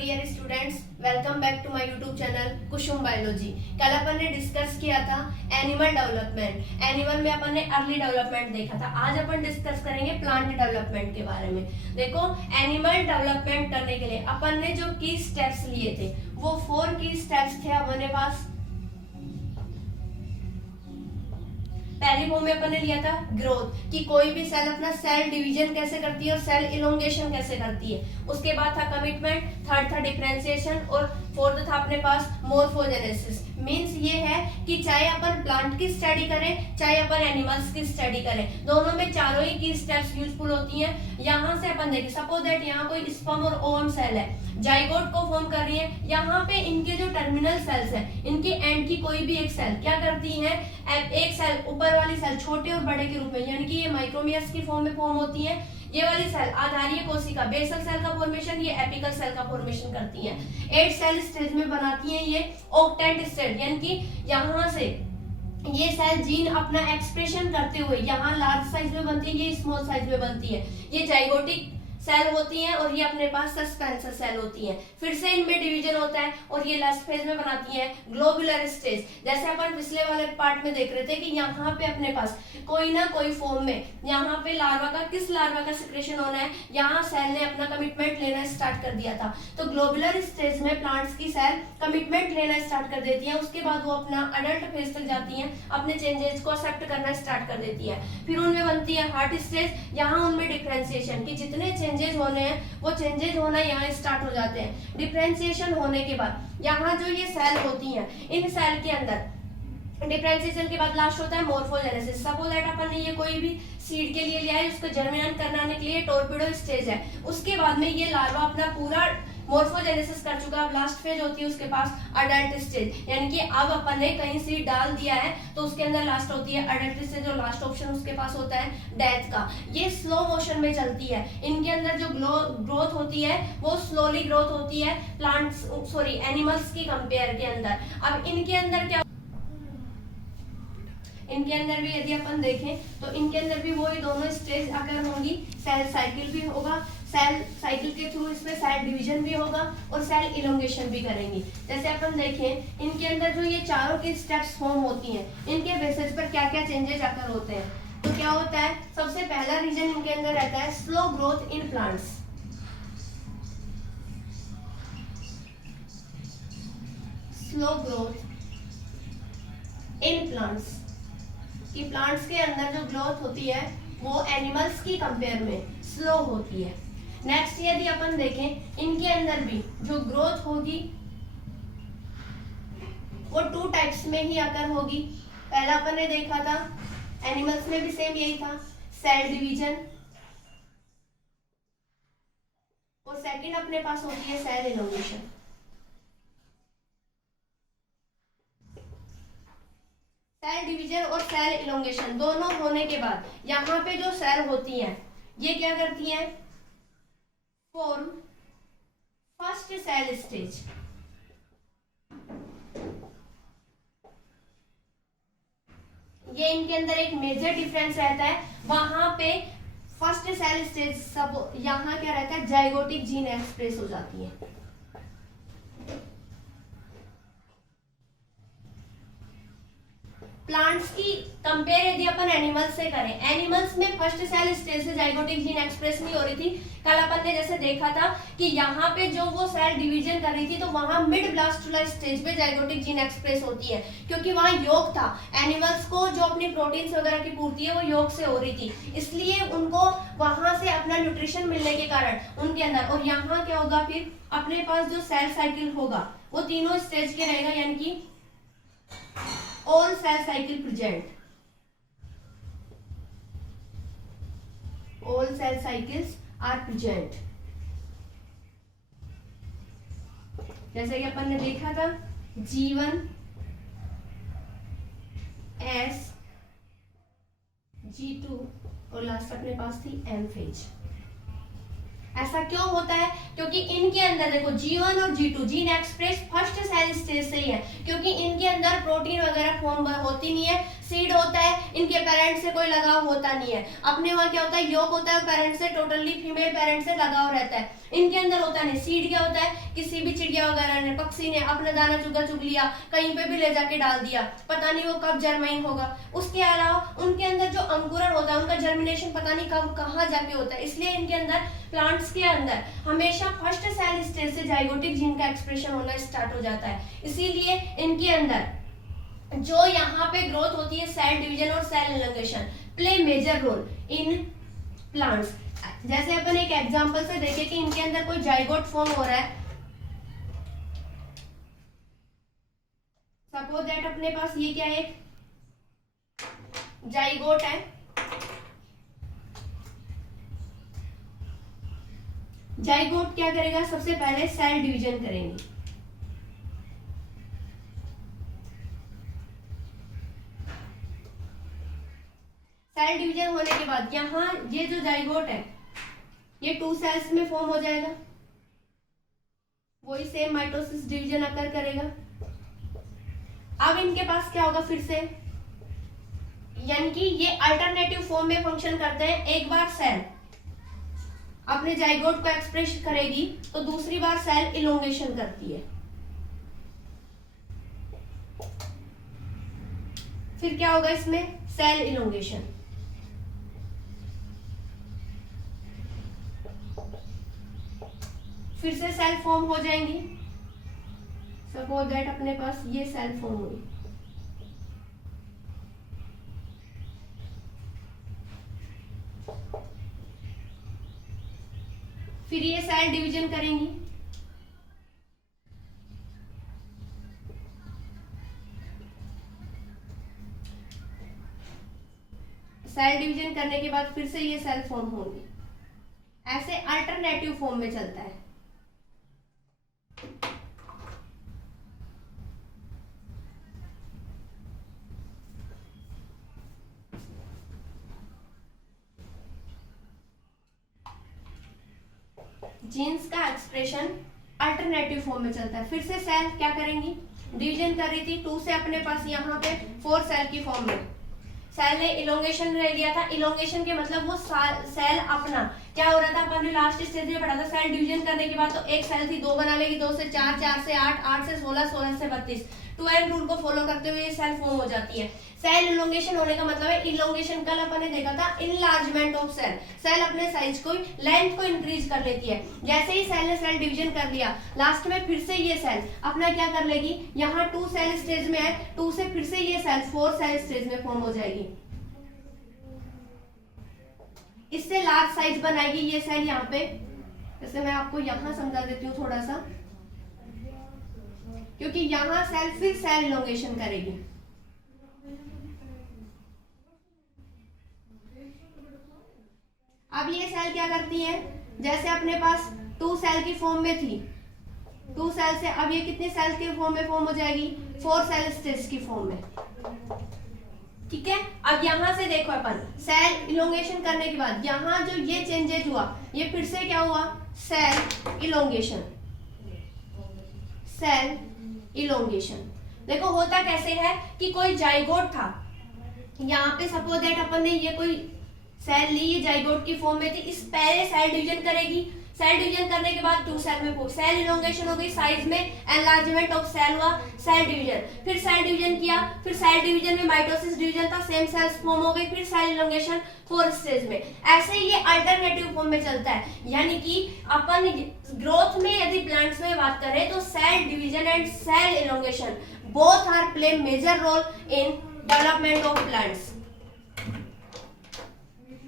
Dear students, welcome back to my YouTube channel Kusum biology. कल अपन ने डिस्कस किया था एनिमल डेवलपमेंट। एनिमल में अपन ने अर्ली डेवलपमेंट देखा था। आज अपन डिस्कस करेंगे प्लांट डेवलपमेंट के बारे में। देखो, एनिमल डेवलपमेंट करने के लिए अपन ने जो की स्टेप्स लिए थे वो 4 की स्टेप्स थे अपने पास। पहली फॉर्म में अपन ने लिया था ग्रोथ, कि कोई भी सेल अपना सेल डिवीजन कैसे करती है और सेल इलोंगेशन कैसे करती है। उसके बाद था कमिटमेंट, थर्ड था डिफरेंशिएशन और फोर्थ था अपने पास मोर्फोजेनेसिस। मींस ये है कि चाहे अपन प्लांट की स्टडी करें चाहे अपन एनिमल्स की स्टडी करें, दोनों में चारों ही की स्टेप्स यूजफुल होती हैं। यहाँ से अपन देखें, सपोज दैट यहाँ कोई स्पर्म और ओवम सेल है, जाइगोट को फॉर्म कर रही है। यहाँ पे इनके जो टर्मिनल सेल्स हैं, इनके एंड की कोई भी एक सेल क्या करती है, एक सेल ऊपर वाली सेल छोटे और बड़े के रूप में, यानी कि ये माइक्रोमियस की फॉर्म में फॉर्म होती है। ये वाली सेल आधारीय कोशिका बेसल सेल का फॉर्मेशन, ये एपिकल सेल का फॉर्मेशन करती है। 8 सेल स्टेज में बनाती है ये ऑक्टेंट स्टेज, यानी कि यहाँ से ये सेल जीन अपना एक्सप्रेशन करते हुए यहाँ लार्ज साइज में बनती है, ये स्मॉल साइज में बनती है। ये जाइगोटिक सेल होती हैं और ये अपने पास सस्पेंसर सेल होती हैं। फिर से इनमें डिवीजन होता है और ये लास्ट फेज में बनाती हैं ग्लोबुलर स्टेज। जैसे अपन पिछले वाले पार्ट में देख रहे थे कि यहाँ पे अपने पास कोई ना कोई फॉर्म में यहाँ पे लार्वा का किस लार्वा का सिक्रेशन होना है, यहाँ सेल ने अपना कमिटमेंट लेना स्टार्ट कर दिया था। तो ग्लोबुलर स्टेज में प्लांट्स की सेल कमिटमेंट लेना स्टार्ट कर देती है। उसके बाद वो अपना अडल्ट फेज तक जाती है, अपने चेंजेस को एक्सेप्ट करना स्टार्ट कर देती है। फिर उनमें बनती है हार्ट स्टेज, यहाँ उनमें डिफरेंशिएशन की जितने चेंजेस होने हैं वो चेंजेस होना यहाँ स्टार्ट हो जाते हैं। डिफरेंशिएशन होने के बाद यहाँ जो ये सेल होती हैं, इन सेल के अंदर डिफरेंशिएशन के बाद लास्ट होता है मोर्फोजेनेसिस। सपोज दैट अपन ने ये कोई भी सीड के लिए लिया है, उसको जर्मिनेट कराने के लिए टोरपीडो स्टेज है। उसके बाद में ये लार्वा अपना पूरा मोर्फोजेनेसिस कर चुका है। अब लास्ट फेज होती है उसके पास अडल्ट स्टेज, यानी कि अब अपन ने कहीं सीड डाल दिया है तो उसके अंदर लास्ट होती है अडल्ट स्टेज और लास्ट ऑप्शन उसके पास होता है डेथ का। ये स्लो मोशन में चलती है। इनके अंदर जो ग्रोथ होती है वो स्लोली ग्रोथ होती है प्लांट्स एनिमल्स की कंपेयर के अंदर। अब इनके अंदर क्या, इनके अंदर भी यदि अपन देखें तो इनके अंदर भी वही दोनों स्टेज अगर होंगी। सेल साइकिल भी होगा, सेल साइकिल के थ्रू इसमें सेल डिवीजन भी होगा और सेल इलोंगेशन भी करेंगी। जैसे अपन देखें इनके अंदर जो ये चारों की स्टेप्स फॉर्म होती हैं, इनके बेसिस पर क्या क्या चेंजेस आकर होते हैं। तो क्या होता है, सबसे पहला रीजन इनके अंदर रहता है slow growth in plants. Slow growth in plants, कि प्लांट्स के अंदर जो ग्रोथ होती है वो एनिमल्स की कंपेयर में स्लो होती है। नेक्स्ट यदि अपन देखें इनके अंदर भी जो ग्रोथ होगी वो 2 टाइप्स में ही आकर होगी। पहला अपन ने देखा था एनिमल्स में भी सेम यही था, सेल डिवीजन, और सेकंड अपने पास होती है सेल इलोंगेशन। सेल डिवीजन और सेल इलोंगेशन दोनों होने के बाद यहाँ पे जो सेल होती हैं ये क्या करती हैं, फॉर्म फर्स्ट सेल स्टेज। ये इनके अंदर एक मेजर डिफरेंस रहता है। वहां पे फर्स्ट सेल स्टेज सब यहाँ क्या रहता है, जाइगोटिक जीन एक्सप्रेस हो जाती है। प्लांट्स की कंपेयर यदि अपन एनिमल्स से करें, एनिमल्स में फर्स्ट सेल स्टेज से जाइगोटिक जीन एक्सप्रेस नहीं हो रही थी। कल अपन ने जैसे देखा था कि यहाँ पे जो वो सेल डिवीजन कर रही थी तो वहां मिड ब्लास्टुला स्टेज पे जाइगोटिक जीन एक्सप्रेस होती है, क्योंकि वहां योग था। एनिमल्स को जो अपनी प्रोटीन्स वगैरह की पूर्ति है वो योग से हो रही थी, इसलिए उनको वहां से अपना न्यूट्रिशन मिलने के कारण उनके अंदर। और यहाँ क्या होगा, फिर अपने पास जो सेल साइकिल होगा वो तीनों स्टेज के रहेगा, यानी कि all cell cycle present, all cell cycles are present। जैसे कि अपन ने देखा था G1 S, G2 और लास्ट अपने पास थी M फेज। ऐसा क्यों होता है, क्योंकि इनके अंदर देखो G1 और G2 gene express first cell stage से ही है, क्योंकि इनके अंदर प्रोटीन वगैरह फॉर्म होती नहीं है, सीड होता है, इनके पेरेंट से कोई लगाव होता नहीं है। अपने वहाँ क्या होता है, योग होता है, पेरेंट से टोटली फीमेल पेरेंट से लगाव रहता है। इनके अंदर होता नहीं। सीड क्या होता है, किसी भी चिड़िया वगैरह ने, पक्षी ने अपना दाना चुग लिया, कहीं पे भी ले जाके डाल दिया, पता नहीं वो कब जर्माइन होगा। उसके अलावा उनके अंदर जो अंकुरण होता है, उनका जर्मिनेशन पता नहीं कब कहाँ जाके होता है। इसलिए इनके अंदर, प्लांट्स के अंदर हमेशा फर्स्ट सेल स्टेज से जाइगोटिक जीन का एक्सप्रेशन होना स्टार्ट हो जाता है। इसीलिए इनके अंदर जो यहाँ पे ग्रोथ होती है, सेल डिवीजन और cell elongation play major role in plants. जैसे अपन एक एग्जांपल से देखें कि इनके अंदर कोई जाइगोट फॉर्म हो रहा है। सपोज दैट अपने पास ये क्या है, जाइगोट है। जाइगोट क्या करेगा, सबसे पहले सेल डिवीजन करेंगे। सेल डिवीजन होने के बाद यहाँ ये जो जाइगोट है, ये 2 सेल्स में फॉर्म हो जाएगा। वही सेम माइटोसिस डिवीजन अकर करेगा। अब इनके पास क्या होगा फिर से, यानी कि ये अल्टरनेटिव फॉर्म में फंक्शन करते हैं। एक बार सेल अपने जाइगोट को एक्सप्रेस करेगी तो दूसरी बार सेल इलोंगेशन करती है। फिर क्या होगा इसमें, सेल इलोंगेशन। फिर से सेल फॉर्म हो जाएंगी। सपोज दैट अपने पास ये सेल फॉर्म हुई। फिर ये सेल डिवीजन करेंगी। सेल डिवीजन करने के बाद फिर से ये सेल फॉर्म होंगी। ऐसे अल्टरनेटिव फॉर्म में चलता है। जीन्स का एक्सप्रेशन अल्टरनेटिव फॉर्म में चलता है। फिर से सेल क्या करेंगी, डिवीजन कर रही थी 2 से, अपने पास यहाँ पे 4 सेल की फॉर्म में। सेल ने इलोंगेशन ले लिया था। इलोंगेशन के मतलब वो सेल अपना क्या हो रहा था, अपन ने लास्ट स्टेज में पढ़ा था। सेल डिवीजन करने के बाद तो एक सेल थी, 2 बना लेगी, 2 से 4, 4 से 8, 8 से 16, 16 से 32, 12 रूल को फॉलो करते हुए ये सेल फॉर्म हो जाती है। सेल इलोंगेशन होने का मतलब है, इलोंगेशन कल अपन ने देखा था इनलार्जमेंट ऑफ सेल। सेल अपने साइज को, लेंथ को इंक्रीज कर लेती है। जैसे ही सेल ने सेल डिवीजन कर लिया, लास्ट में फिर से ये सेल अपना क्या कर लेगी, यहाँ 2 सेल स्टेज में है, 2 से फिर से ये सेल 4 सेल स्टेज में फॉर्म हो जाएगी। इससे लार्ज साइज बनाएगी ये सेल। यहाँ पे जैसे मैं आपको यहाँ समझा देती हूँ थोड़ा सा, क्योंकि यहाँ सेल फिर सेल इलोंगेशन करेगी। अब ये सेल क्या करती है, जैसे अपने पास 2 सेल की फॉर्म में थी, 2 सेल से अब ये कितने सेल के फॉर्म में फॉर्म हो जाएगी, 4 सेल स्टेज की फॉर्म में। ठीक है। अब यहां से देखो अपन, सेल इलोंगेशन करने के बाद यहां जो ये चेंजेज हुआ, ये फिर से क्या हुआ, सेल इलोंगेशन। सेल इलोंगेशन देखो होता कैसे है कि कोई जाइगोट था, यहाँ पे सपोज दैट अपन ने ये कोई सेल ली, ये जाइगोट की फॉर्म में थी। इस पहले सेल डिवीजन करेगी। सेल डिवीजन करने के बाद 2 सेल में सेल इलोंगेशन हो गई, साइज में एनलार्जमेंट ऑफ सेल हुआ, सेल डिवीजन। फिर सेल डिवीजन किया, फिर सेल डिवीजन में माइटोसिस डिवीजन था, सेम सेल्स फॉर्म हो गई, फिर सेल इलोंगेशन 4 स्टेज में। ऐसे ही ये अल्टरनेटिव फॉर्म में चलता है। यानी कि अपन ग्रोथ में यदि प्लांट्स में बात करें तो cell division and cell elongation both are play major role in development of plants.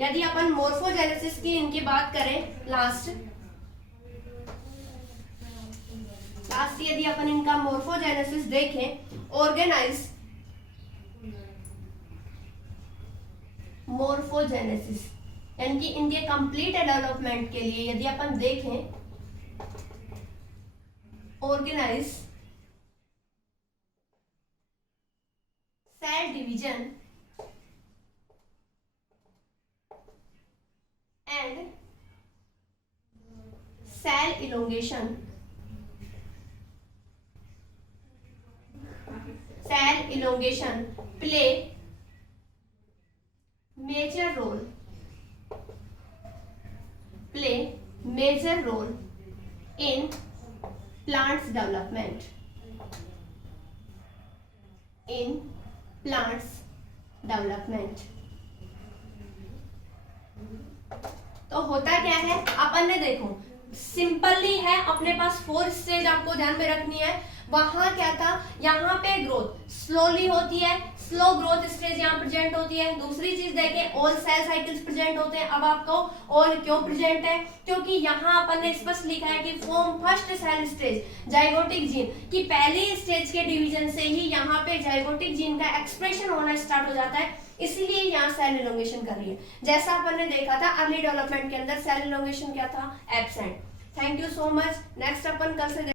यदि अपन मोर्फोजेनेसिस की इनकी बात करें, लास्ट यदि अपन इनका मोर्फोजेनेसिस देखें, ऑर्गेनाइज मोर्फोजेनेसिस, यानी कि इनके कंप्लीट डेवलपमेंट के लिए यदि अपन देखें, organise cell division and cell elongation play major role, play major role in plants development, in plants development. तो होता क्या है, अपन ने देखो सिंपली है, अपने पास 4 स्टेज आपको ध्यान में रखनी है। वहां क्या था, यहाँ पे ग्रोथ स्लोली होती है, स्लो ग्रोथ स्टेज यहाँ प्रेजेंट होती है। दूसरी चीज देखें, ऑल सेल साइकिल्स प्रेजेंट होते हैं। अब आपको ऑल क्यों प्रेजेंट है, क्योंकि यहाँ अपन ने स्पष्ट लिखा है कि form first cell stage zygotic gene की पहली स्टेज के डिवीजन से ही यहाँ पे जाइगोटिक जीन का एक्सप्रेशन होना स्टार्ट हो जाता है, इसलिए यहाँ सेल इलोंगेशन कर रही है। जैसा अपन ने देखा था अर्ली डेवलपमेंट के अंदर सेल इलोंगेशन क्या था, absent. Thank you so much. Next अपन कल से